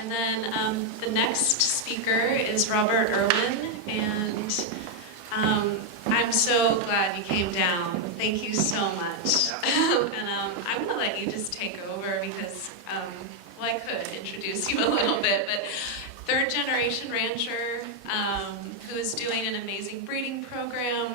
And then the next speaker is Robert Irwin, and I'm so glad you came down. Thank you so much. And I'm going to let you just take over because, well, I could introduce you a little bit, but third generation rancher who is doing an amazing breeding program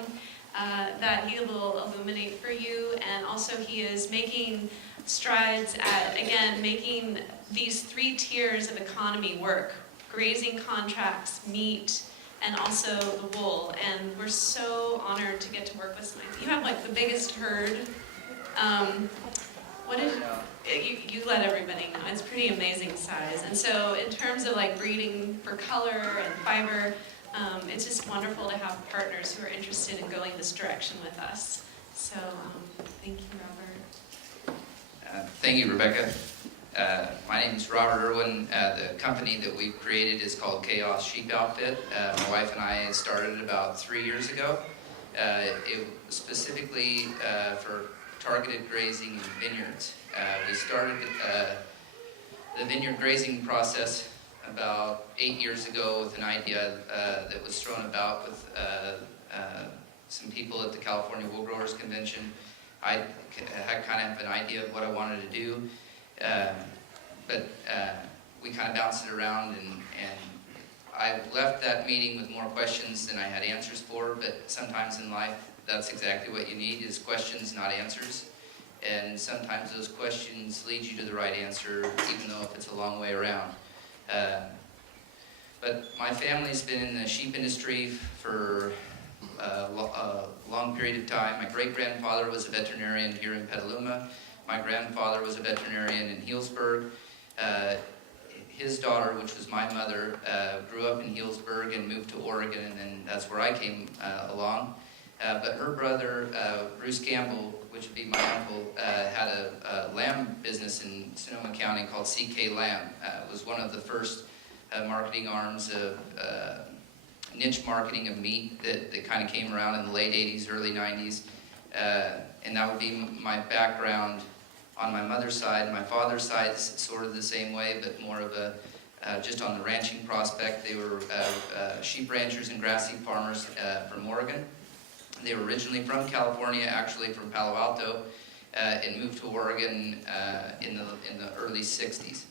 that he will illuminate for you, and also he is making strides at, again, making these 3 tiers of economy work: grazing contracts, meat, and also the wool. And we're so honored to get to work with somebody. You have like the biggest herd. What is you let everybody know? It's pretty amazing size. And so in terms of like breeding for color and fiber, it's just wonderful to have partners who are interested in going this direction with us. So thank you, Robert. Thank you, Rebecca. My name is Robert Irwin. The company that we've created is called Chaos Sheep Outfit. My wife and I started about 3 years ago. It was specifically for targeted grazing in vineyards. We started the vineyard grazing process about 8 years ago with an idea that was thrown about with some people at the California Wool Growers Convention. I had kind of an idea of what I wanted to do, but we kind of bounced it around, and I left that meeting with more questions than I had answers for. But sometimes in life, that's exactly what you need, is questions, not answers. And sometimes those questions lead you to the right answer, even though if it's a long way around. But my family's been in the sheep industry for a long period of time. My great-grandfather was a veterinarian here in Petaluma. My grandfather was a veterinarian in Healdsburg. His daughter, which was my mother, grew up in Healdsburg and moved to Oregon, and that's where I came along. But her brother, Bruce Campbell, which would be my uncle, had a lamb business in Sonoma County called CK Lamb. It was one of the first marketing arms of niche marketing of meat that kind of came around in the late 80s, early 90s. And that would be my background on my mother's side. My father's side is sort of the same way, but more of a just on the ranching prospect. They were sheep ranchers and grass seed farmers from Oregon. They were originally from California, actually from Palo Alto, and moved to Oregon in the early 60s.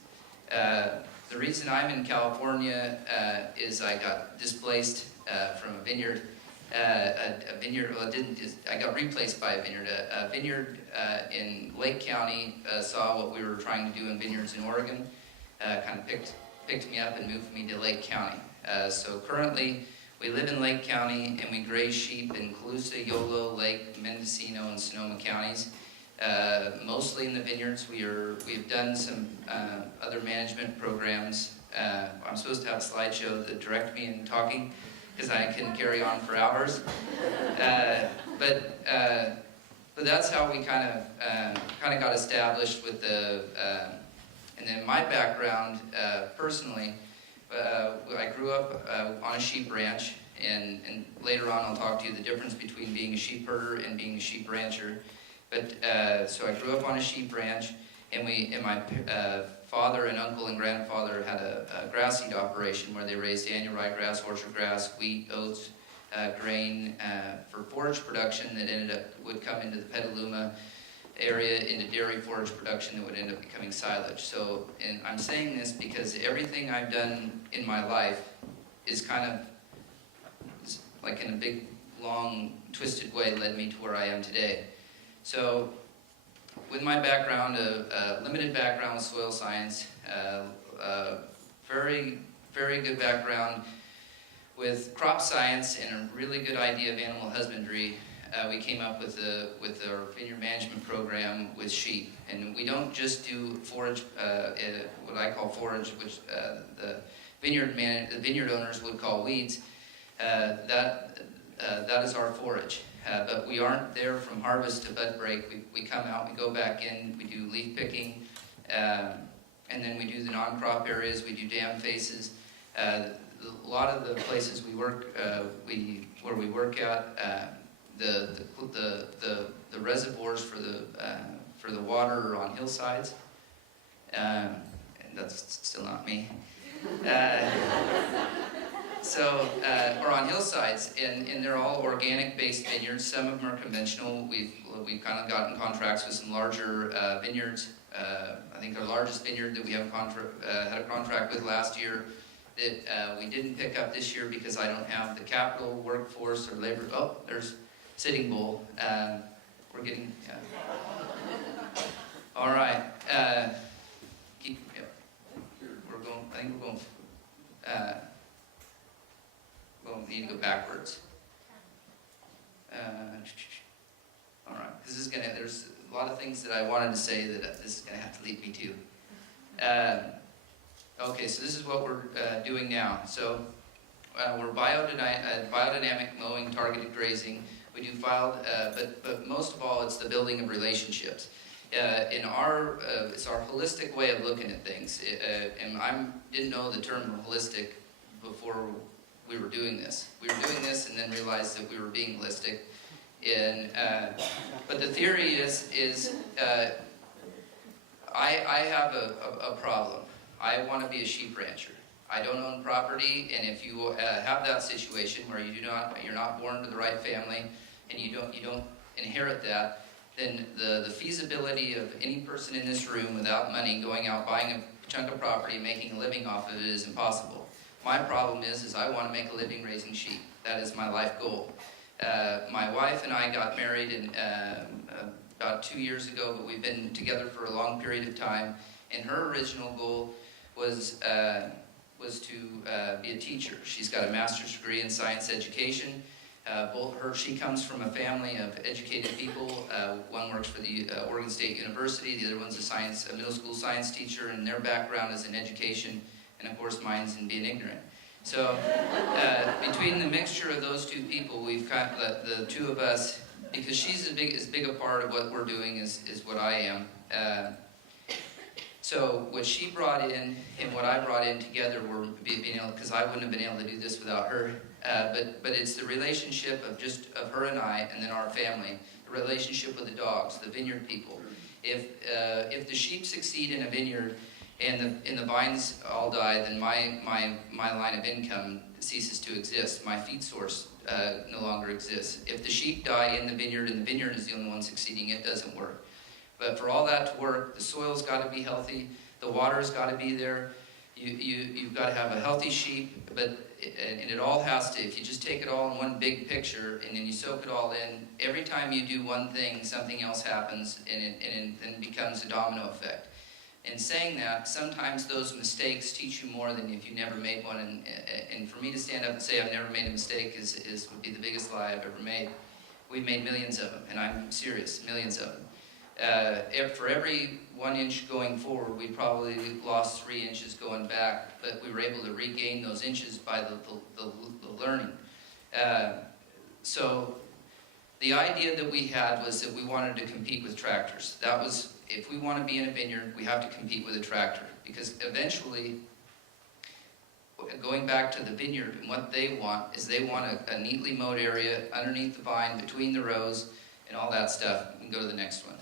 The reason I'm in California is I got displaced from a vineyard. I got replaced by a vineyard. A vineyard in Lake County saw what we were trying to do in vineyards in Oregon, kind of picked me up and moved me to Lake County. So currently, we live in Lake County, and we graze sheep in Colusa, Yolo, Lake, Mendocino, and Sonoma counties. Mostly in the vineyards. We've done some other management programs. I'm supposed to have a slideshow that direct me in talking, because I can carry on for hours. But that's how we kind of got established with the. And then my background personally, I grew up on a sheep ranch, and later on I'll talk to you the difference between being a sheep herder and being a sheep rancher. But so I grew up on a sheep ranch, and my father and uncle and grandfather had a grass seed operation where they raised annual ryegrass, orchard grass, wheat, oats, grain for forage production that would come into the Petaluma area into dairy forage production that would end up becoming silage. So, and I'm saying this because everything I've done in my life is kind of like in a big, long, twisted way led me to where I am today. So, with my background, limited background with soil science, very, very good background with crop science, and a really good idea of animal husbandry, we came up with our vineyard management program with sheep. And we don't just do forage, what I call forage, which the vineyard owners would call weeds. That is our forage. But we aren't there from harvest to bud break. We come out, we go back in, we do leaf picking, and then we do the non-crop areas, we do dam faces. A lot of the places we work, where we work at, the reservoirs for the water are on hillsides, and That's still not me. We're on hillsides, and they're all organic-based vineyards. Some of them are conventional. We've kind of gotten contracts with some larger vineyards. I think our largest vineyard that we have had a contract with last year that we didn't pick up this year because I don't have the capital, workforce, or labor. Oh, there's Sitting Bull. We're getting. All right. We're going. I think we're going. We need to go backwards. All right, there's a lot of things that I wanted to say that this is going to have to lead me to. Okay, so this is what we're doing now. So we're biodynamic mowing, targeted grazing. We do but most of all, it's the building of relationships. It's our holistic way of looking at things. And I didn't know the term holistic before we were doing this. We were doing this and then realized that we were being holistic. But the theory is I have a problem. I want to be a sheep rancher. I don't own property, and if you have that situation where you're not born to the right family, and you don't inherit that, then the feasibility of any person in this room without money going out buying a chunk of property and making a living off of it is impossible. My problem is I want to make a living raising sheep. That is my life goal. My wife and I got married about 2 years ago, but we've been together for a long period of time. And her original goal was to be a teacher. She's got a master's degree in science education. She comes from a family of educated people. One works for the Oregon State University. The other one's a middle school science teacher, and their background is in education. And of course, mine's in being ignorant. So between the mixture of those two people, we've got the two of us, because she's as big a part of what we're doing as what I am. So what she brought in and what I brought in together were being able, because I wouldn't have been able to do this without her. But it's the relationship of her and I, and then our family, the relationship with the dogs, the vineyard people. If the sheep succeed in a vineyard and the vines all die, then my line of income ceases to exist. My feed source no longer exists. If the sheep die in the vineyard and the vineyard is the only one succeeding, it doesn't work. But for all that to work, the soil's got to be healthy, the water's got to be there. You've got to have a healthy sheep, and it all has to, if you just take it all in one big picture and then you soak it all in, every time you do one thing, something else happens, and it then becomes a domino effect. And saying that, sometimes those mistakes teach you more than if you never made one, and for me to stand up and say I've never made a mistake would be the biggest lie I've ever made. We've made millions of them, and I'm serious, millions of them. For every 1 inch going forward, we probably lost 3 inches going back, but we were able to regain those inches by the learning. So the idea that we had was that we wanted to compete with tractors. That was, if we want to be in a vineyard, we have to compete with a tractor, because eventually, going back to the vineyard, and what they want is they want a neatly mowed area underneath the vine, between the rows, and all that stuff. We can go to the next one.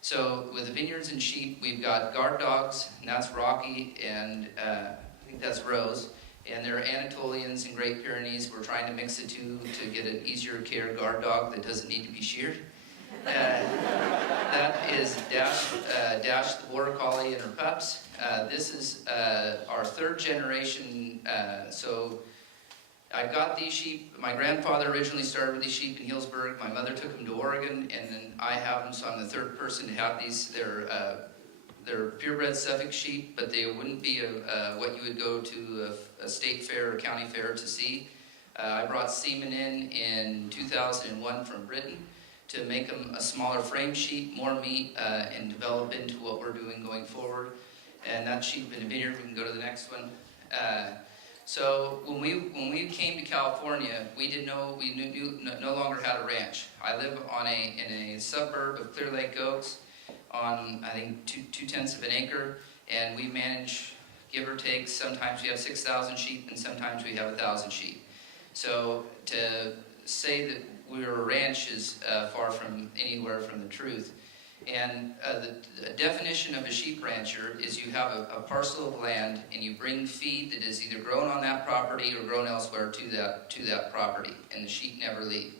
So with the vineyards and sheep, we've got guard dogs, and that's Rocky, and I think that's Rose, and they're Anatolians and Great Pyrenees. We're trying to mix the two to get an easier care guard dog that doesn't need to be sheared. That is Dash the Border Collie and her pups. This is our third generation. So I've got these sheep. My grandfather originally started with these sheep in Healdsburg. My mother took them to Oregon, and then I have them, so I'm the third person to have these. They're purebred Suffolk sheep, but they wouldn't be what you would go to a state fair or county fair to see. I brought semen in 2001 from Britain to make them a smaller frame sheep, more meat, and develop into what we're doing going forward. And that sheep in a vineyard, we can go to the next one. So when we came to California, we no longer had a ranch. I live in a suburb of Clear Lake Oaks on, I think, 2/10 of an acre, and we manage, give or take, sometimes we have 6,000 sheep and sometimes we have 1,000 sheep. So to say that we're a ranch is far from anywhere from the truth. And the definition of a sheep rancher is you have a parcel of land and you bring feed that is either grown on that property or grown elsewhere to that property, and the sheep never leave.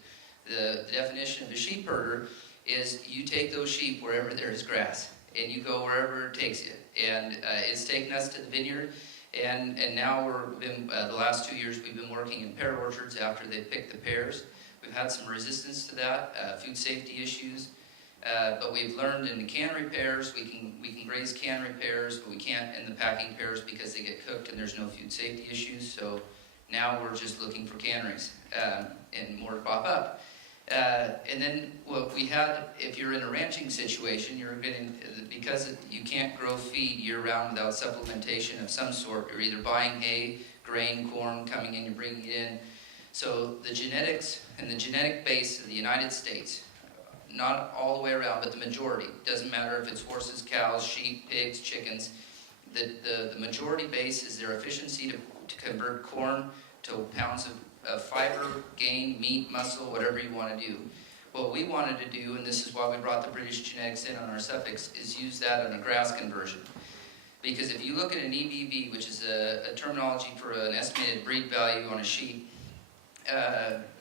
The definition of a sheep herder is you take those sheep wherever there is grass, and you go wherever it takes you. And it's taken us to the vineyard, and now the last 2 years we've been working in pear orchards after they pick the pears. We've had some resistance to that, food safety issues. But we've learned in the cannery pears, we can graze cannery pears, but we can't in the packing pears because they get cooked and there's no food safety issues. So now we're just looking for canneries, and more pop up. And then what we had, if you're in a ranching situation, you're getting, because you can't grow feed year round without supplementation of some sort, you're either buying hay, grain, corn coming in, you're bringing it in. So the genetics and the genetic base of the United States, not all the way around, but the majority, doesn't matter if it's horses, cows, sheep, pigs, chickens, the majority base is their efficiency to convert corn to pounds of fiber, gain, meat, muscle, whatever you want to do. What we wanted to do, and this is why we brought the British genetics in on our suffix, is use that on a grass conversion. Because if you look at an EBV, which is a terminology for an estimated breed value on a sheep,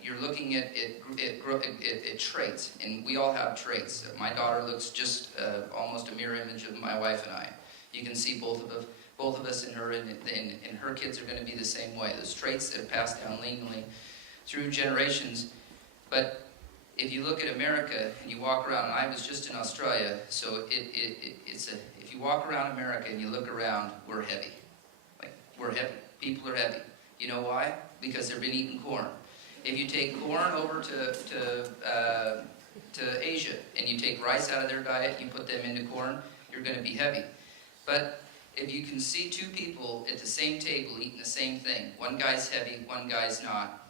you're looking at traits, and we all have traits. My daughter looks just almost a mirror image of my wife and I. You can see both of us in her, and her kids are going to be the same way. Those traits that are passed down lineally through generations. But if you look at America and you walk around, and I was just in Australia, so if you walk around America and you look around, we're heavy. Like, we're heavy. People are heavy. You know why? Because they've been eating corn. If you take corn over to Asia and you take rice out of their diet, you put them into corn, you're going to be heavy. But if you can see two people at the same table eating the same thing, one guy's heavy, one guy's not,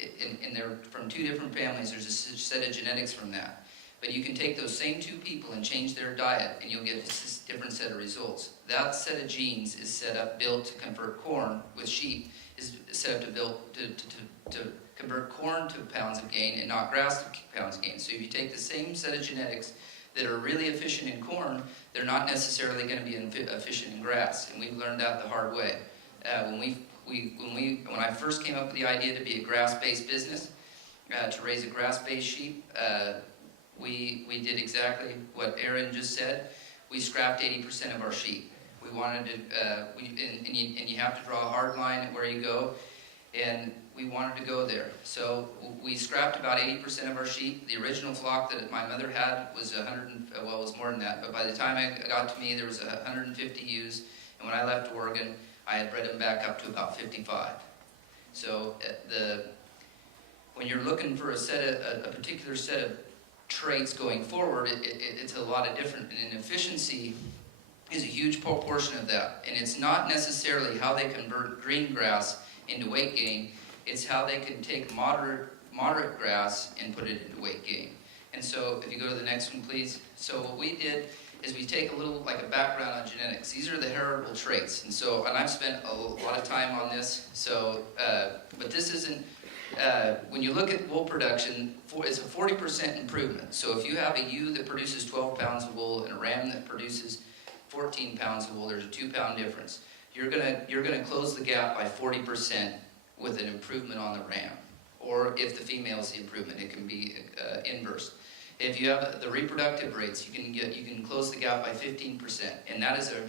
and they're from two different families, there's a set of genetics from that. But you can take those same two people and change their diet, and you'll get a different set of results. That set of genes is set up, built to convert corn with sheep, is set up to convert corn to pounds of gain and not grass to pounds of gain. So if you take the same set of genetics that are really efficient in corn, they're not necessarily going to be efficient in grass, and we've learned that the hard way. When I first came up with the idea to be a grass-based business, to raise a grass-based sheep, we did exactly what Aaron just said. We scrapped 80% of our sheep. We wanted to, and you have to draw a hard line at where you go, and we wanted to go there. So we scrapped about 80% of our sheep. The original flock that my mother had was it was more than that, but by the time it got to me, there was 150 ewes, and when I left Oregon, I had bred them back up to about 55. So when you're looking for a particular set of traits going forward, it's a lot of different, and efficiency is a huge portion of that. And it's not necessarily how they convert green grass into weight gain, it's how they can take moderate grass and put it into weight gain. And so if you go to the next one, please. So what we did is we take a little, like a background on genetics. These are the heritable traits. And I've spent a lot of time on this, so, but this isn't, when you look at wool production, it's a 40% improvement. So if you have a ewe that produces 12 pounds of wool and a ram that produces 14 pounds of wool, there's a 2-pound difference. You're gonna close the gap by 40% with an improvement on the ram. Or if the female is the improvement, it can be inverse. If you have the reproductive rates, you can close the gap by 15%. And that is the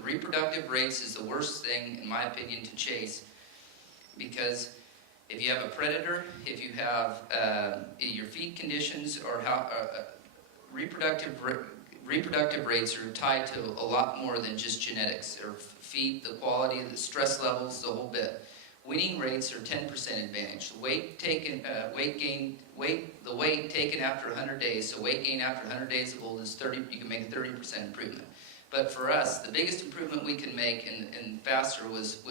reproductive rates is the worst thing, in my opinion, to chase, because if you have a predator, if you have your feed conditions, or how reproductive rates are tied to a lot more than just genetics. Or feed, the quality, the stress levels, the whole bit. Weaning rates are 10% advantage. The weight taken after 100 days. So weight gain after 100 days of old is 30. You can make a 30% improvement. But for us, the biggest improvement we can make and faster was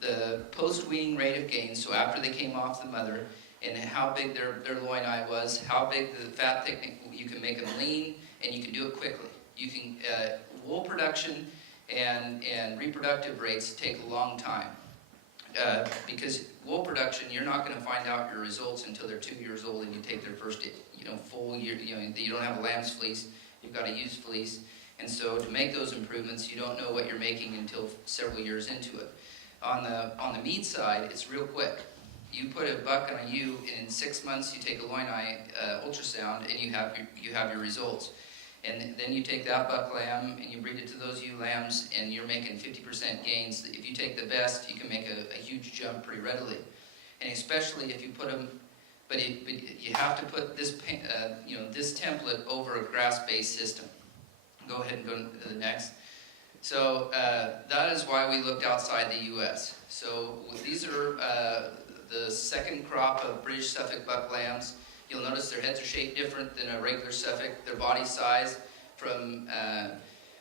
the post-weaning rate of gain. So after they came off the mother, and how big their loin eye was, how big the fat thickening. You can make them lean, and you can do it quickly. You can wool production and reproductive rates take a long time. Because wool production, you're not going to find out your results until they're 2 years old and you take their first full year, you don't have a lamb's fleece, you've got a used fleece. And so to make those improvements, you don't know what you're making until several years into it. On the meat side, it's real quick. You put a buck on a ewe, and in 6 months you take a loin eye ultrasound, and you have your results. And then you take that buck lamb and you breed it to those ewe lambs, and you're making 50% gains. If you take the best, you can make a huge jump pretty readily. And especially if you put them, but you have to put this this template over a grass-based system. Go ahead and go to the next. So that is why we looked outside the U.S. So these are the second crop of British Suffolk buck lambs. You'll notice their heads are shaped different than a regular Suffolk. Their body size from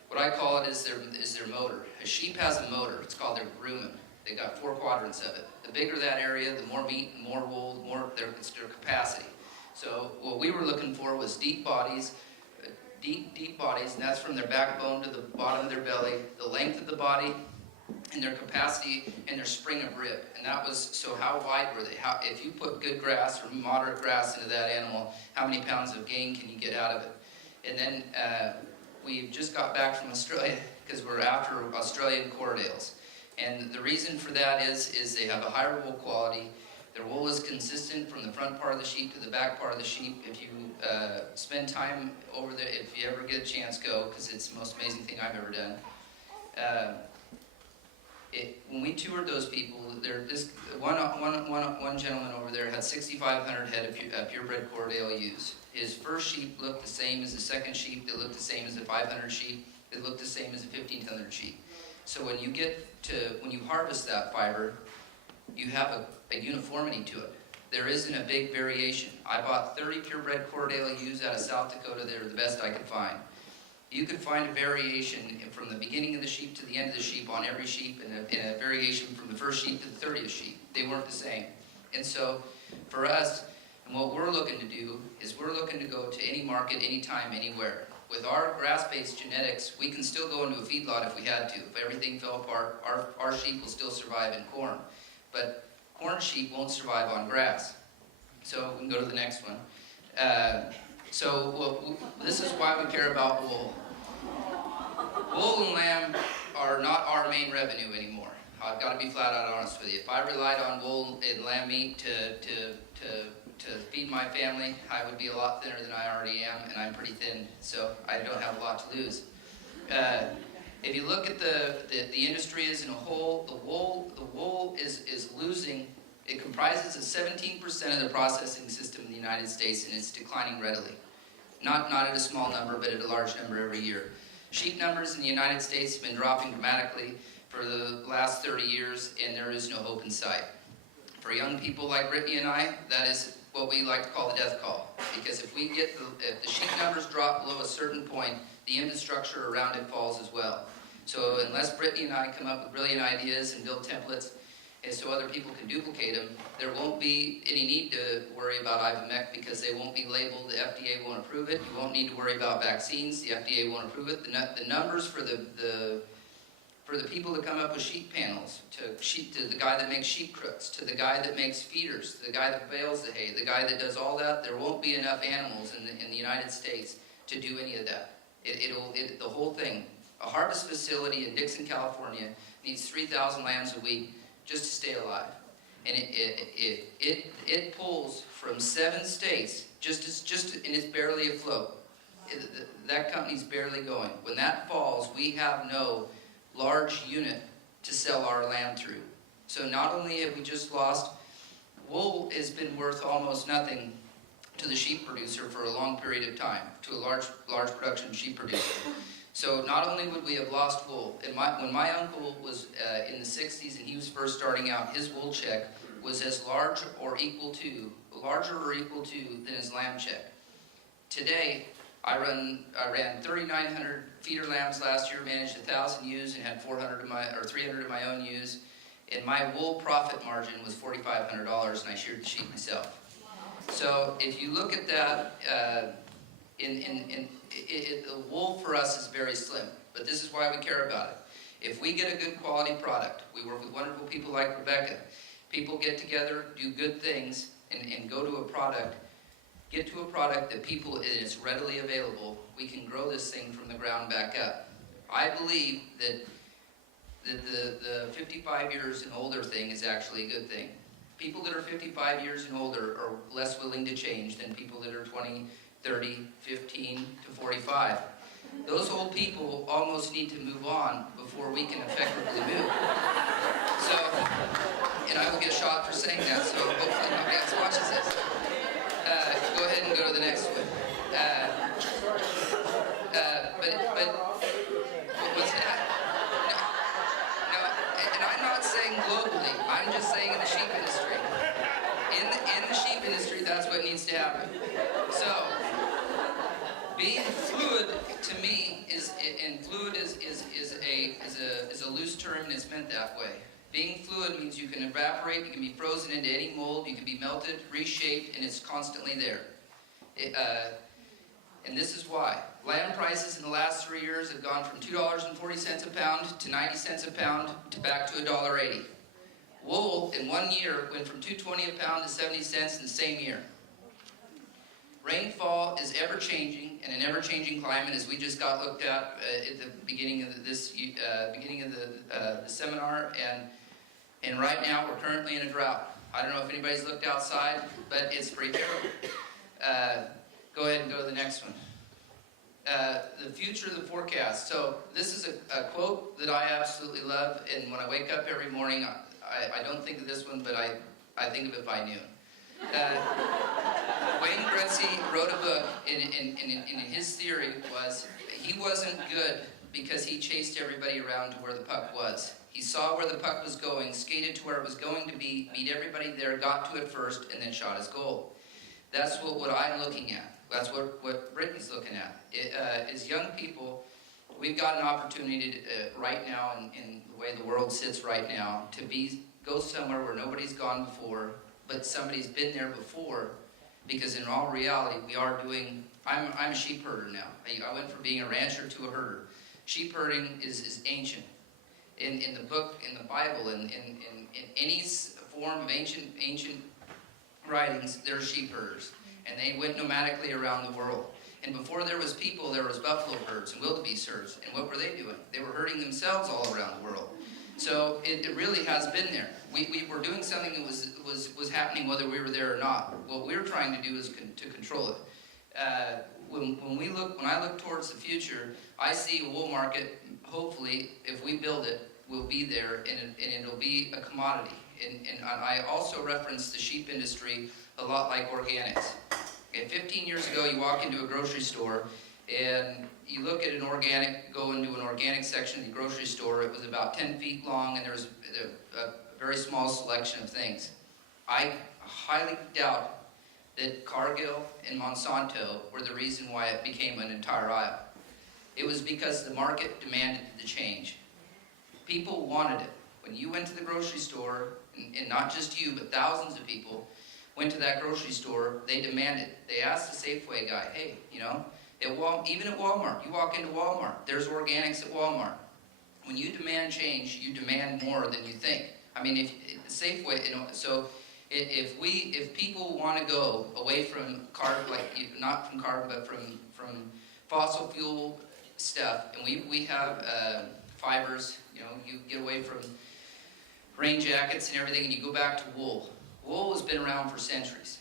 what I call it is their motor. A sheep has a motor. It's called their rumen. They got 4 quadrants of it. The bigger that area, the more meat, and more wool, it's their capacity. So what we were looking for was deep bodies, deep bodies, and that's from their backbone to the bottom of their belly, the length of the body, and their capacity and their spring of rib. And that was, so how wide were they? If you put good grass or moderate grass into that animal, how many pounds of gain can you get out of it? And then we just got back from Australia because we're after Australian Corriedales. And the reason for that is they have a higher wool quality. Their wool is consistent from the front part of the sheep to the back part of the sheep. If you spend time over there, if you ever get a chance, go, because it's the most amazing thing I've ever done. When we toured those people, one gentleman over there had 6,500 head of purebred Corriedale ewes. His first sheep looked the same as the second sheep. They looked the same as the 500 sheep. They looked the same as the 1,500 sheep. So when you harvest that fiber, you have a uniformity to it. There isn't a big variation. I bought 30 purebred Corriedale ewes out of South Dakota. They were the best I could find. You could find a variation from the beginning of the sheep to the end of the sheep on every sheep, and a variation from the first sheep to the 30th sheep. They weren't the same. And so for us, and what we're looking to do is we're looking to go to any market, anytime, anywhere. With our grass-based genetics, we can still go into a feedlot if we had to. If everything fell apart, our sheep will still survive in corn. But corn sheep won't survive on grass. So we can go to the next one. This is why we care about wool. Wool and lamb are not our main revenue anymore. I've got to be flat out honest with you. If I relied on wool and lamb meat to feed my family, I would be a lot thinner than I already am, and I'm pretty thin, so I don't have a lot to lose. If you look at the industry as in a whole, the wool is losing. It comprises of 17% of the processing system in the United States, and it's declining readily. Not at a small number, but at a large number every year. Sheep numbers in the United States have been dropping dramatically for the last 30 years, and there is no hope in sight. For young people like Brittany and I, that is what we like to call the death call. Because if the sheep numbers drop below a certain point, the infrastructure around it falls as well. So unless Brittany and I come up with brilliant ideas and build templates, and so other people can duplicate them, there won't be any need to worry about Ivomec because they won't be labeled, the FDA won't approve it. You won't need to worry about vaccines, the FDA won't approve it. The numbers for the people that come up with sheep panels, to the guy that makes sheep crooks, to the guy that makes feeders, to the guy that bales the hay, the guy that does all that, there won't be enough animals in the United States to do any of that. The whole thing. A harvest facility in Dixon, California needs 3,000 lambs a week just to stay alive. And it pulls from 7 states, and it's barely afloat. That company's barely going. When that falls, we have no large unit to sell our lamb through. So not only have we just lost, wool has been worth almost nothing to the sheep producer for a long period of time, to a large production sheep producer. So not only would we have lost wool, and when my uncle was in the 60s and he was first starting out, his wool check was as larger or equal to than his lamb check. Today, I ran 3,900 feeder lambs last year, managed 1,000 ewes, and had 300 of my own ewes. And my wool profit margin was $4,500, and I sheared the sheep myself. So if you look at that, the wool for us is very slim, but this is why we care about it. If we get a good quality product, we work with wonderful people like Rebecca. People get together, do good things, and go to a product. get to a product that people, it is readily available, we can grow this thing from the ground back up. I believe that the 55 years and older thing is actually a good thing. People that are 55 years and older are less willing to change than people that are 20, 30, 15 to 45. Those old people almost need to move on before we can effectively move. So, and I will get shot for saying that, so hopefully nobody else watches this. Go ahead and go to the next one. But what was that? No, and I'm not saying globally. I'm just saying in the sheep industry. In the sheep industry, that's what needs to happen. So, being fluid to me is, and fluid is a loose term, and it's meant that way. Being fluid means you can evaporate, you can be frozen into any mold, you can be melted, reshaped, and it's constantly there. And this is why. Lamb prices in the last 3 years have gone from $2.40 a pound to 90 cents a pound to back to $1.80. Wool in 1 year went from $2.20 a pound to 70 cents in the same year. Rainfall is ever-changing, in an ever-changing climate, as we just got looked at the beginning of the seminar, and right now we're currently in a drought. I don't know if anybody's looked outside, but it's pretty terrible. Go ahead and go to the next one. The future of the forecast. So this is a quote that I absolutely love, and when I wake up every morning, I don't think of this one, but I think of it by noon. Wayne Gretzky wrote a book, and his theory was he wasn't good because he chased everybody around to where the puck was. He saw where the puck was going, skated to where it was going to be, beat everybody there, got to it first, and then shot his goal. That's what I'm looking at. That's what Brittany's looking at. As young people, we've got an opportunity to, right now, in the way the world sits right now, to go somewhere where nobody's gone before, but somebody's been there before, because in all reality, we are doing, I'm a sheep herder now. I went from being a rancher to a herder. Sheep herding is ancient. In the book, in the Bible, in any form of ancient writings, there's sheep herders. And they went nomadically around the world. And before there was people, there was buffalo herds and wildebeest herds. And what were they doing? They were herding themselves all around the world. So it really has been there. We were doing something that was happening whether we were there or not. What we're trying to do is to control it. When I look towards the future, I see a wool market, hopefully, if we build it, will be there, and it'll be a commodity. And I also reference the sheep industry a lot like organics. Okay, 15 years ago, you walk into a grocery store, and you look at go into an organic section of the grocery store. It was about 10 feet long, and there was a very small selection of things. I highly doubt that Cargill and Monsanto were the reason why it became an entire aisle. It was because the market demanded the change. People wanted it. When you went to the grocery store, and not just you, but thousands of people went to that grocery store, they demanded. They asked the Safeway guy, hey, even at Walmart, you walk into Walmart, there's organics at Walmart. When you demand change, you demand more than you think. I mean, if Safeway, so if people want to go away from not from carbon, but from fossil fuel stuff, and we have fibers, you get away from rain jackets and everything, and you go back to wool. Wool has been around for centuries,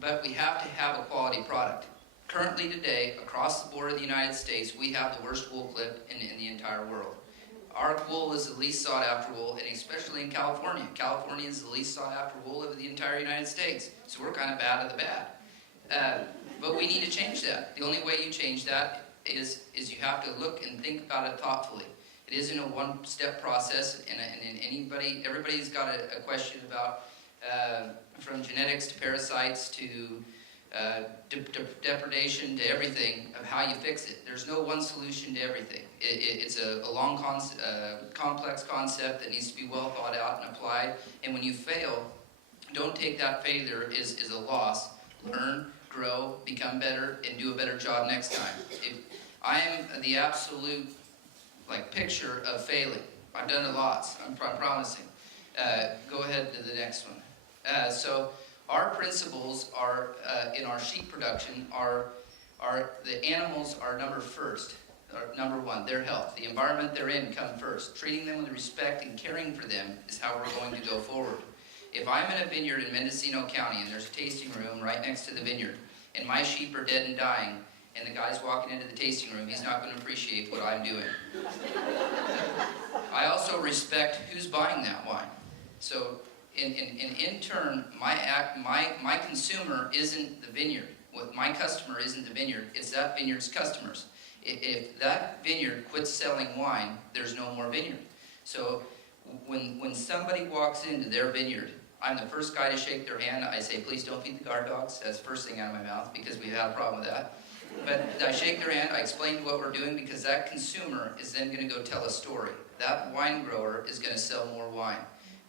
but we have to have a quality product. Currently today, across the board of the United States, we have the worst wool clip in the entire world. Our wool is the least sought after wool, and especially in California. California is the least sought after wool of the entire United States. So we're kind of bad of the bad. But we need to change that. The only way you change that is you have to look and think about it thoughtfully. It isn't a one-step process, and everybody's got a question about from genetics to parasites to depredation to everything of how you fix it. There's no one solution to everything. It's a long complex concept that needs to be well thought out and applied. And when you fail, don't take that failure as a loss. Learn, grow, become better, and do a better job next time. I am the absolute picture of failing. I've done it lots. I'm promising. Go ahead to the next one. So Our principles are, in our sheep production, are the animals are number one, their health. The environment they're in come first. Treating them with respect and caring for them is how we're going to go forward. If I'm in a vineyard in Mendocino County and there's a tasting room right next to the vineyard, and my sheep are dead and dying, and the guy's walking into the tasting room, he's not going to appreciate what I'm doing. I also respect who's buying that wine. So in turn, my consumer isn't the vineyard. My customer isn't the vineyard, it's that vineyard's customers. If that vineyard quits selling wine, there's no more vineyard. So when somebody walks into their vineyard, I'm the first guy to shake their hand. I say, please don't feed the guard dogs. That's the first thing out of my mouth, because we've had a problem with that. But I shake their hand, I explain what we're doing, because that consumer is then going to go tell a story. That wine grower is going to sell more wine.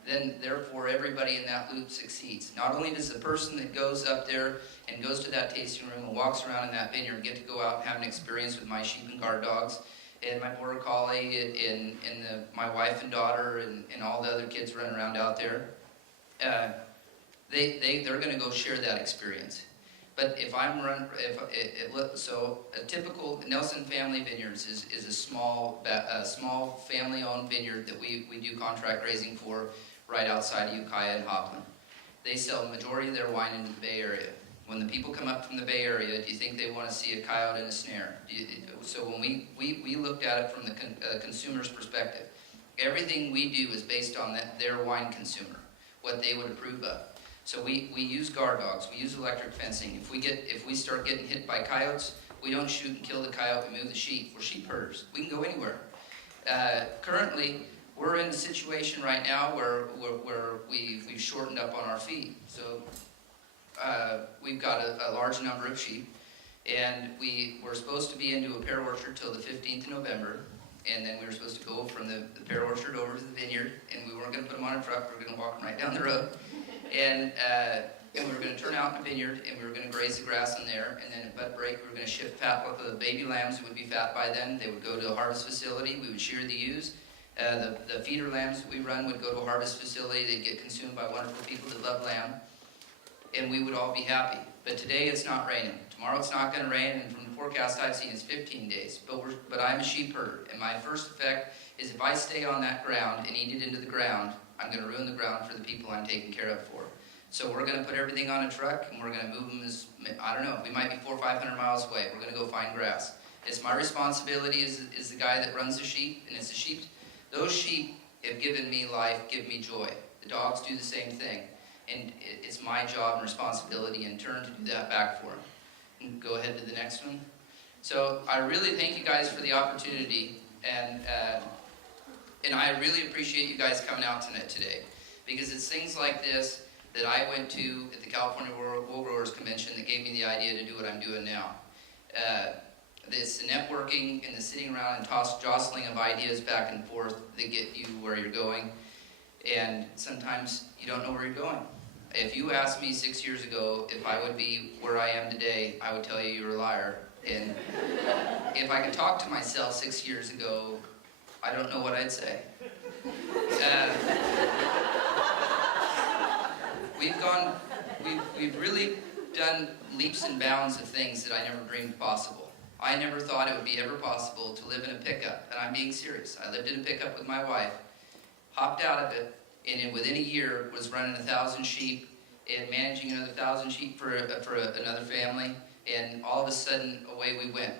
Then, therefore, everybody in that loop succeeds. Not only does the person that goes up there and goes to that tasting room and walks around in that vineyard get to go out and have an experience with my sheep and guard dogs, and my border collie, and my wife and daughter, and all the other kids running around out there, they're going to go share that experience. But if I'm so a typical Nelson Family Vineyards is a small family-owned vineyard that we do contract grazing for right outside of Ukiah and Hopland. They sell the majority of their wine into the Bay Area. When the people come up from the Bay Area, do you think they want to see a coyote and a snare? So when we looked at it from the consumer's perspective, everything we do is based on their wine consumer, what they would approve of. So we use guard dogs, we use electric fencing. If we start getting hit by coyotes, we don't shoot and kill the coyote, we move the sheep. We're sheep herders. We can go anywhere. Currently, we're in a situation right now where we've shortened up on our feed. So we've got a large number of sheep, and we were supposed to be into a pear orchard till the 15th of November, and then we were supposed to go from the pear orchard over to the vineyard, and we weren't going to put them on a truck, we were going to walk them right down the road. And we were going to turn out in a vineyard, and we were going to graze the grass in there, and then at bud break, we were going to ship fat. The baby lambs would be fat by then. They would go to a harvest facility. We would shear the ewes. The feeder lambs that we run would go to a harvest facility. They'd get consumed by wonderful people that love lamb, and we would all be happy. But today it's not raining. Tomorrow it's not going to rain, and from the forecast I've seen, it's 15 days. But I'm a sheep herder, and my first effect is if I stay on that ground and eat it into the ground, I'm going to ruin the ground for the people I'm taking care of for. So we're going to put everything on a truck, and we're going to move them I don't know, we might be 400 or 500 miles away. We're going to go find grass. It's my responsibility as the guy that runs the sheep, and it's the sheep. Those sheep have given me life, give me joy. The dogs do the same thing. And it's my job and responsibility in turn to do that back for them. And go ahead to the next one. So I really thank you guys for the opportunity, and I really appreciate you guys coming out tonight today, because it's things like this that I went to at the California Wool Growers Convention that gave me the idea to do what I'm doing now. It's the networking and the sitting around and jostling of ideas back and forth that get you where you're going, and sometimes you don't know where you're going. If you asked me 6 years ago if I would be where I am today, I would tell you you're a liar. And if I could talk to myself 6 years ago, I don't know what I'd say. We've really done leaps and bounds of things that I never dreamed possible. I never thought it would be ever possible to live in a pickup, and I'm being serious. I lived in a pickup with my wife, hopped out of it, and within a year was running 1,000 sheep and managing another 1,000 sheep for another family, and all of a sudden away we went.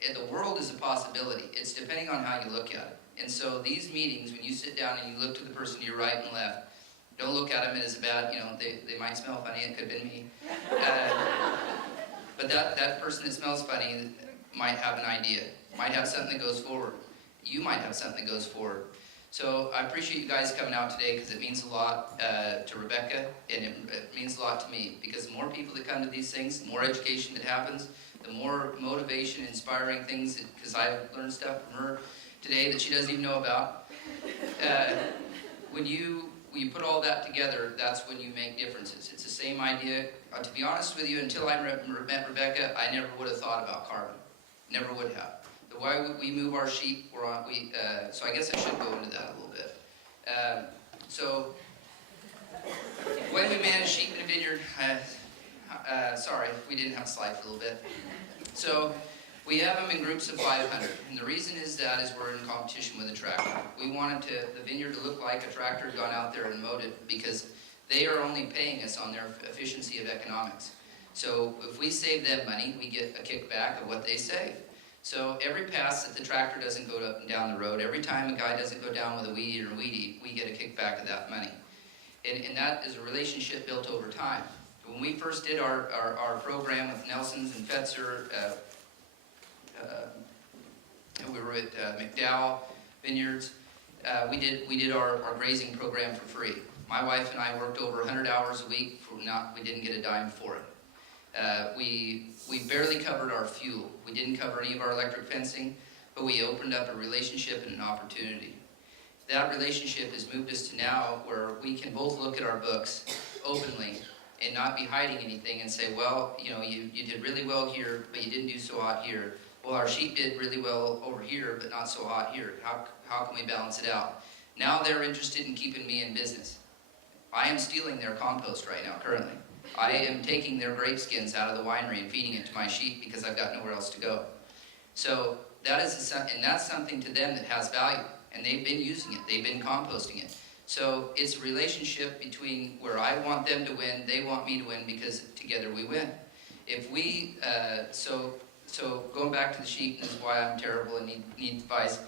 The world is a possibility. It's depending on how you look at it. And so these meetings, when you sit down and you look to the person to your right and left, don't look at them as bad, they might smell funny, it could have been me. But that person that smells funny might have an idea, might have something that goes forward. You might have something that goes forward. So I appreciate you guys coming out today, because it means a lot to Rebecca, and it means a lot to me, because the more people that come to these things, the more education that happens, the more motivation, inspiring things, because I've learned stuff from her today that she doesn't even know about. When you put all that together, that's when you make differences. It's the same idea. To be honest with you, until I met Rebecca, I never would have thought about carbon. Never would have. The way we move our sheep, so I guess I should go into that a little bit. So when we manage sheep in a vineyard, sorry, we didn't have a slide for a little bit. So we have them in groups of 500, and the reason is that is we're in competition with a tractor. We wanted the vineyard to look like a tractor had gone out there and mowed it, because they are only paying us on their efficiency of economics. So if we save them money, we get a kickback of what they save. So every pass that the tractor doesn't go up and down the road, every time a guy doesn't go down with a weed eater or weed eat, we get a kickback of that money. And that is a relationship built over time. When we first did our program with Nelson's and Fetzer, we were at McDowell Vineyards, we did our grazing program for free. My wife and I worked over 100 hours a week. We didn't get a dime for it. We barely covered our fuel. We didn't cover any of our electric fencing, but we opened up a relationship and an opportunity. That relationship has moved us to now where we can both look at our books openly and not be hiding anything and say, well, you know, you did really well here, but you didn't do so hot here. Well, our sheep did really well over here, but not so hot here. How can we balance it out? Now they're interested in keeping me in business. I am stealing their compost right now, currently. I am taking their grape skins out of the winery and feeding it to my sheep because I've got nowhere else to go. So that's something to them that has value, and they've been using it. They've been composting it. So it's a relationship between where I want them to win, they want me to win, because together we win. If we, so going back to the sheep, and this is why I'm terrible and need advice.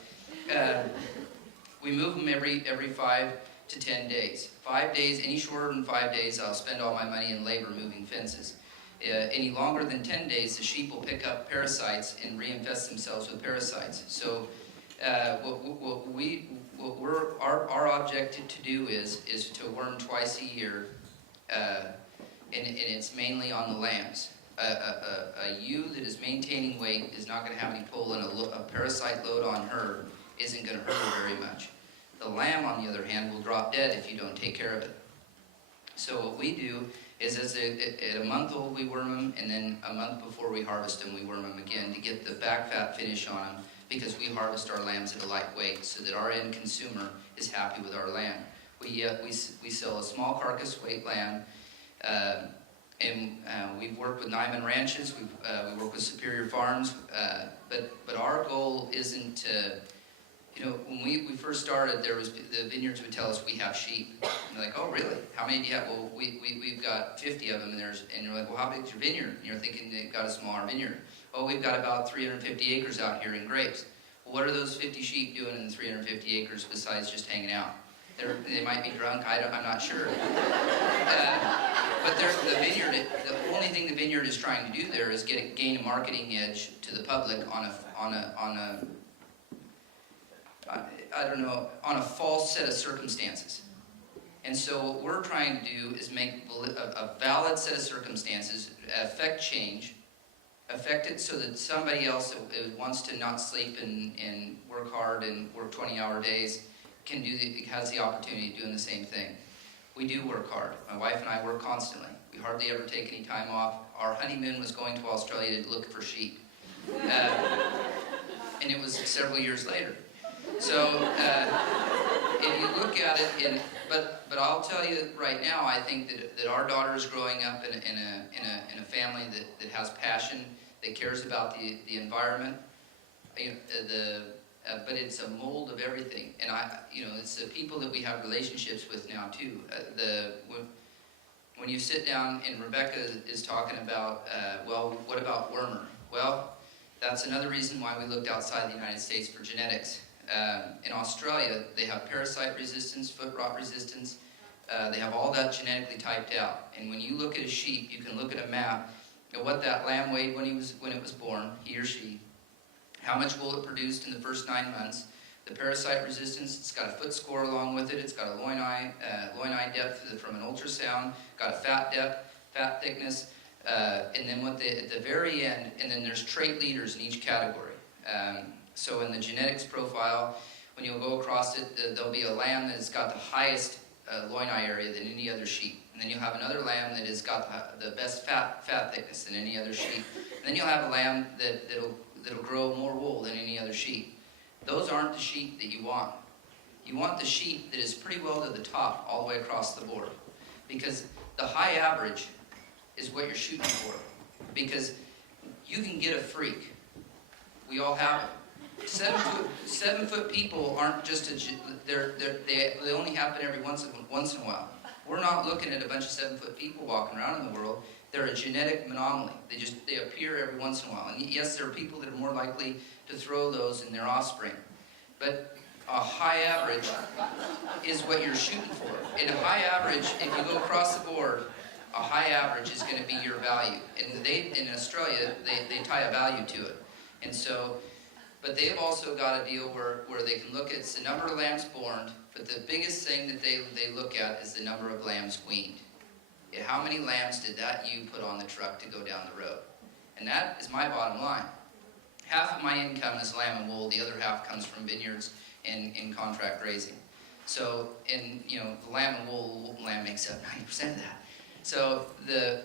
We move them every 5 to 10 days. 5 days, any shorter than 5 days, I'll spend all my money in labor moving fences. Any longer than 10 days, the sheep will pick up parasites and reinfest themselves with parasites. So our objective to do is to worm twice a year, and it's mainly on the lambs. A ewe that is maintaining weight is not going to have any pull, and a parasite load on her isn't going to hurt her very much. The lamb, on the other hand, will drop dead if you don't take care of it. So what we do is at a month old we worm them, and then a month before we harvest them we worm them again to get the back fat finish on them, because we harvest our lambs at a light weight so that our end consumer is happy with our lamb. We sell a small carcass weight lamb, and we've worked with Nyman Ranches, we work with Superior Farms, but our goal isn't to, you know, when we first started, the vineyards would tell us we have sheep. And they're like, oh really? How many do you have? Well, we've got 50 of them, and you're like, well, how big is your vineyard? And you're thinking they've got a smaller vineyard. Oh, we've got about 350 acres out here in grapes. Well, what are those 50 sheep doing in the 350 acres besides just hanging out? They might be drunk, I'm not sure. But the vineyard, the only thing the vineyard is trying to do there is gain a marketing edge to the public on a false set of circumstances. And so what we're trying to do is make a valid set of circumstances, affect change, affect it so that somebody else that wants to not sleep and work hard and work 20-hour days has the opportunity of doing the same thing. We do work hard. My wife and I work constantly. We hardly ever take any time off. Our honeymoon was going to Australia to look for sheep. And it was several years later. So if you look at it, but I'll tell you right now, I think that our daughter is growing up in a family that has passion, that cares about the environment. But it's a mold of everything, and it's the people that we have relationships with now too. When you sit down and Rebecca is talking about, well, what about wormer? Well, that's another reason why we looked outside the United States for genetics. In Australia, they have parasite resistance, foot rot resistance. They have all that genetically typed out. And when you look at a sheep, you can look at a map of what that lamb weighed when it was born, he or she. How much wool it produced in the first 9 months. The parasite resistance, it's got a foot score along with it. It's got a loin eye depth from an ultrasound. Got a fat depth, fat thickness. And then at the very end, and then there's trait leaders in each category. So in the genetics profile, when you'll go across it, there'll be a lamb that has got the highest loin eye area than any other sheep. And then you'll have another lamb that has got the best fat thickness than any other sheep. And then you'll have a lamb that'll grow more wool than any other sheep. Those aren't the sheep that you want. You want the sheep that is pretty well to the top all the way across the board. because the high average is what you're shooting for. Because you can get a freak. We all have them. 7 foot people aren't just they only happen every once in a while. We're not looking at a bunch of 7 foot people walking around in the world. They're a genetic anomaly. They appear every once in a while. And yes, there are people that are more likely to throw those in their offspring. But a high average is what you're shooting for. And a high average, if you go across the board, a high average is going to be your value. And in Australia, they tie a value to it. And so, but they've also got a deal where they can look at the number of lambs born, but the biggest thing that they look at is the number of lambs weaned. How many lambs did that ewe put on the truck to go down the road? And that is my bottom line. Half of my income is lamb and wool, the other half comes from vineyards and in contract grazing. So, the lamb and wool, lamb makes up 90% of that. So the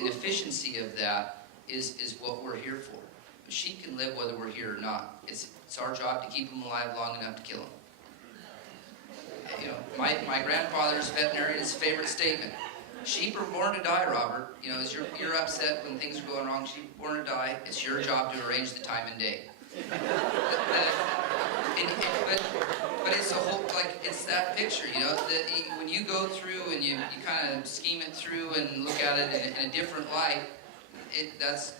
inefficiency of that is what we're here for. Sheep can live whether we're here or not. It's our job to keep them alive long enough to kill them. My grandfather's veterinarian's favorite statement: sheep are born to die, Robert. As you're upset when things are going wrong, sheep are born to die. It's your job to arrange the time and day. But it's a whole, it's that picture, when you go through and you kind of scheme it through and look at it in a different light, that's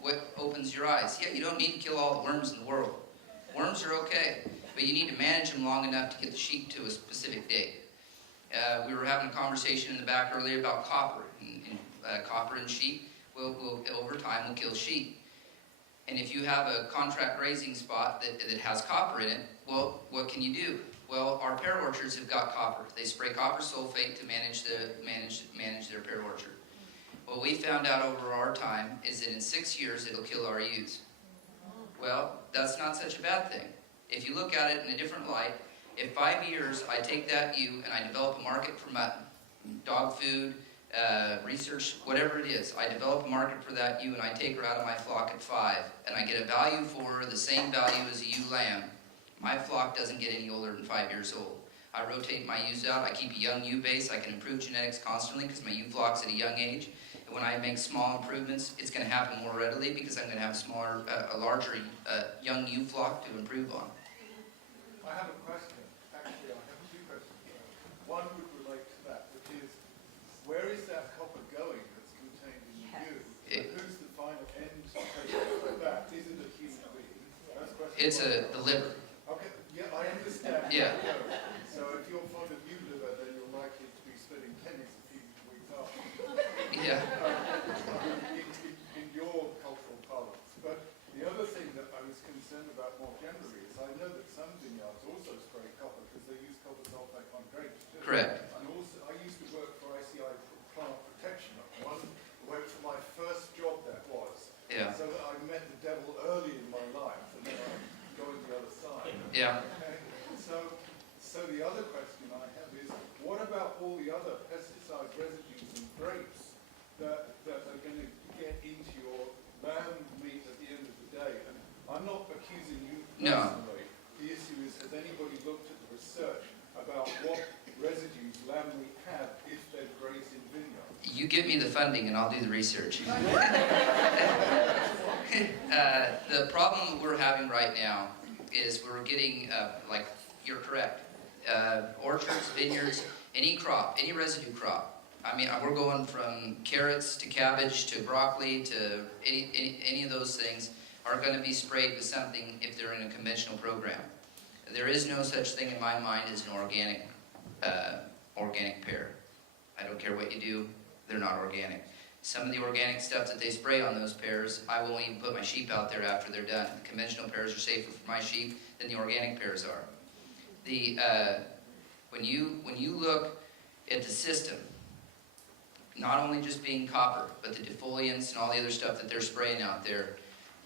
what opens your eyes. Yeah, you don't need to kill all the worms in the world. Worms are okay, but you need to manage them long enough to get the sheep to a specific date. We were having a conversation in the back earlier about copper. Copper in sheep will over time will kill sheep. And if you have a contract grazing spot that has copper in it, well, what can you do? Well, our pear orchards have got copper. They spray copper sulfate to manage their pear orchard. What we found out over our time is that in 6 years it'll kill our ewes. Well, that's not such a bad thing. If you look at it in a different light, if 5 years I take that ewe and I develop a market for mutton, dog food, research, whatever it is, I develop a market for that ewe and I take her out of my flock at 5 and I get a value for her, the same value as a ewe lamb, my flock doesn't get any older than 5 years old. I rotate my ewes out, I keep a young ewe base, I can improve genetics constantly because my ewe flock's at a young age. And when I make small improvements, it's going to happen more readily because I'm going to have a larger young ewe flock to improve on. I have a question. Actually, I have 2 questions. One would relate to that, which is, where is that copper going that's contained in the ewe? And who's the final end product of that? Is it a human being? That's question It's one. the liver. Okay, yeah, I understand. Yeah. So if you're fond of ewe liver, then you're likely to be splitting pennies a few weeks after. Yeah. In your cultural parlance. But the other thing that I was concerned about more generally is I know that some vineyards also spray copper because they use copper sulfate on grapes too. Correct. And also, I used to work for ICI Plant Protection. Where for my first job that was. Yeah. So that I met the devil early in my life and then I joined the other side. Yeah. Okay. So the other question I have is, what about all the other pesticide residues in grapes that are going to get into your lamb meat at the end of the day? And I'm not accusing you personally. No. The issue is, has anybody looked at the research about what residues lamb meat have if they're grazed in vineyards? You give me the funding and I'll do the research. The problem we're having right now is we're getting, you're correct, orchards, vineyards, any crop, any residue crop. I mean, we're going from carrots to cabbage to broccoli to any of those things are going to be sprayed with something if they're in a conventional program. There is no such thing in my mind as an organic pear. I don't care what you do, they're not organic. Some of the organic stuff that they spray on those pears, I won't even put my sheep out there after they're done. The conventional pears are safer for my sheep than the organic pears are. When you look at the system, not only just being copper, but the defoliants and all the other stuff that they're spraying out there,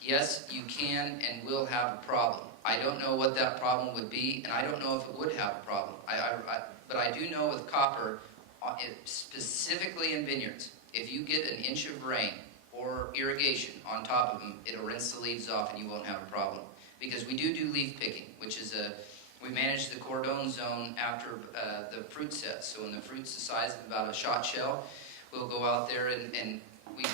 yes, you can and will have a problem. I don't know what that problem would be, and I don't know if it would have a problem. But I do know with copper, specifically in vineyards, if you get an inch of rain or irrigation on top of them, it'll rinse the leaves off and you won't have a problem. Because we do leaf picking, which is We manage the cordon zone after the fruit set. So when the fruit's the size of about a shot shell, we'll go out there and we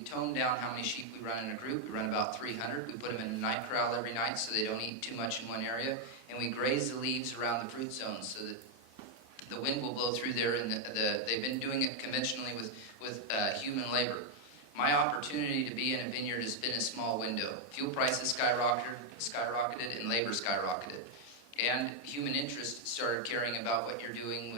tone down how many sheep we run in a group. We run about 300. We put them in a night corral every night so they don't eat too much in one area. And we graze the leaves around the fruit zones so that the wind will blow through there. And they've been doing it conventionally with human labor. My opportunity to be in a vineyard has been a small window. Fuel prices skyrocketed, and labor skyrocketed. And human interest started caring about what you're doing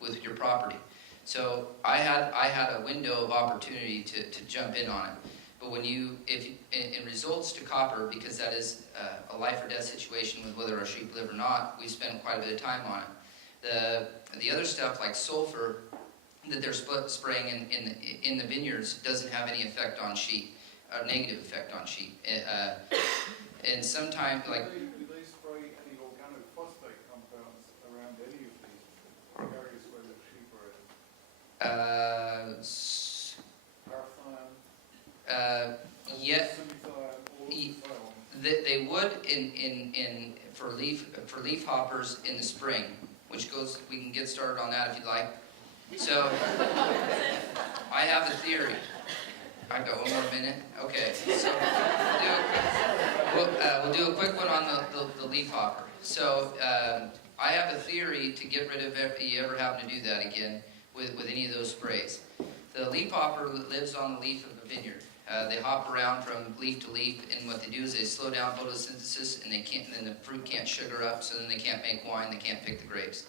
with your property. So I had a window of opportunity to jump in on it. But when in results to copper, because that is a life or death situation with whether our sheep live or not, we spend quite a bit of time on it. The other stuff like sulfur that they're spraying in the vineyards doesn't have any effect on sheep, a negative effect on sheep. And sometimes like. Do they spray any organophosphate compounds around any of these areas where the sheep are in? Paraffin? Yeah, Synthium, or they would for leaf hoppers in the spring, which we can get started on that if you'd like. So I have a theory. I got one more minute. Okay, so we'll do a quick one on the leaf hopper. So I have a theory to get rid of if you ever happen to do that again with any of those sprays. The leaf hopper lives on the leaf of a vineyard. They hop around from leaf to leaf, and what they do is they slow down photosynthesis, and then the fruit can't sugar up, so then they can't make wine, they can't pick the grapes.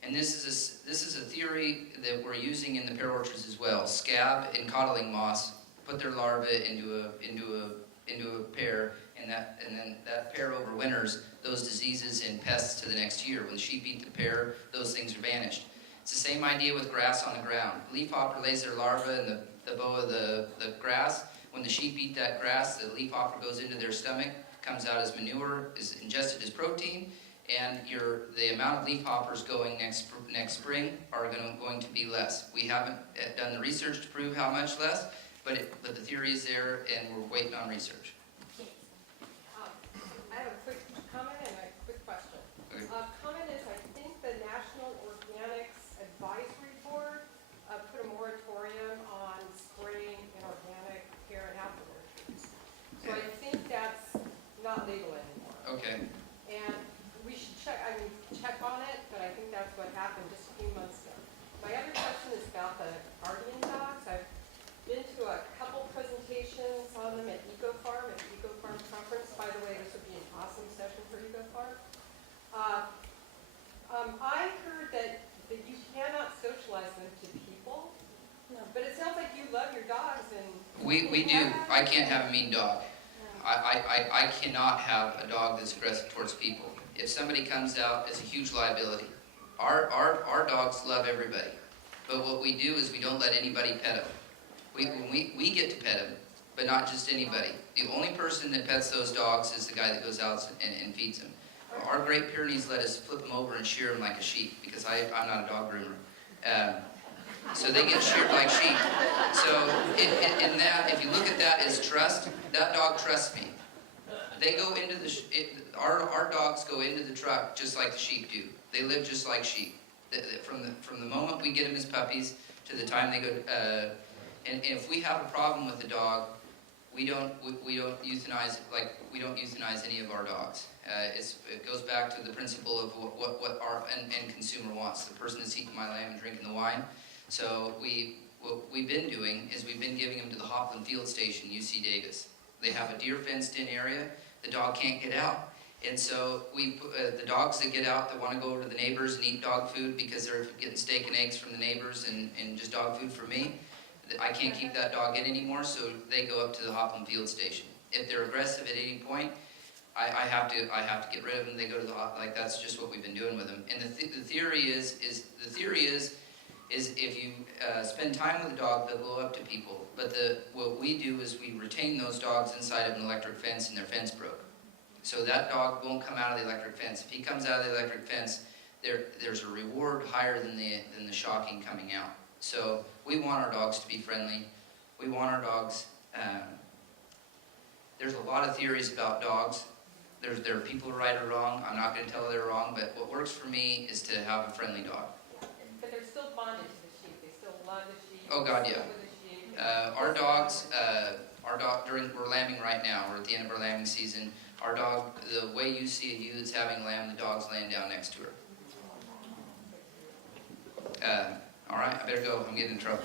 And this is a theory that we're using in the pear orchards as well. Scab and codling moss put their larvae into a pear, and then that pear overwinters those diseases and pests to the next year. When the sheep eat the pear, those things are vanished. It's the same idea with grass on the ground. Leafhopper lays their larvae in the bow of the grass. When the sheep eat that grass, the leafhopper goes into their stomach, comes out as manure, is ingested as protein, and the amount of leafhoppers going next spring are going to be less. We haven't done the research to prove how much less, but the theory is there, and we're waiting on research. I have a quick comment and a quick question. Okay. Comment is, I think the National Organics Advisory Board put a moratorium on spraying in organic pear and apple orchards. So I think that's not legal anymore. Okay. And we should check on it, but I think that's what happened just a few months ago. My other question is about the guardian dogs. I've been to a couple presentations on them at EcoFarm, conference. By the way, this would be an awesome session for EcoFarm. I heard that you cannot socialize them to people, but it sounds like you love your dogs and... We do. I can't have a mean dog. I cannot have a dog that's aggressive towards people. If somebody comes out, it's a huge liability. Our dogs love everybody, but what we do is we don't let anybody pet them. We get to pet them, but not just anybody. The only person that pets those dogs is the guy that goes out and feeds them. Our Great Pyrenees let us flip them over and shear them like a sheep, because I'm not a dog groomer. So they get sheared like sheep. So in that, if you look at that as trust, that dog trusts me. They go into our dogs go into the truck just like the sheep do. They live just like sheep. From the moment we get them as puppies to the time they go. And if we have a problem with the dog, we don't euthanize any of our dogs. It goes back to the principle of what our end consumer wants. The person that's eating my lamb and drinking the wine. So what we've been doing is we've been giving them to the Hopland Field Station, UC Davis. They have a deer fenced-in area. The dog can't get out. And so the dogs that get out that want to go over to the neighbors and eat dog food because they're getting steak and eggs from the neighbors and just dog food from me, I can't keep that dog in anymore, so they go up to the Hopland Field Station. If they're aggressive at any point, I have to get rid of them. They go to the that's just what we've been doing with them. And the theory is if you spend time with a dog, they'll go up to people. But what we do is we retain those dogs inside of an electric fence, and their fence broke. So that dog won't come out of the electric fence. If he comes out of the electric fence, there's a reward higher than the shocking coming out. So we want our dogs to be friendly. We want our dogs there's a lot of theories about dogs. There are people who are right or wrong. I'm not going to tell you they're wrong, but what works for me is to have a friendly dog. But they're still bonded to the sheep. They still love the sheep. Oh, God, yeah. Sleep with the sheep. Our dog, we're lambing right now. We're at the end of our lambing season. Our dog, the way you see a ewe that's having lamb, the dog's laying down next to her. All right, I better go. I'm getting in trouble.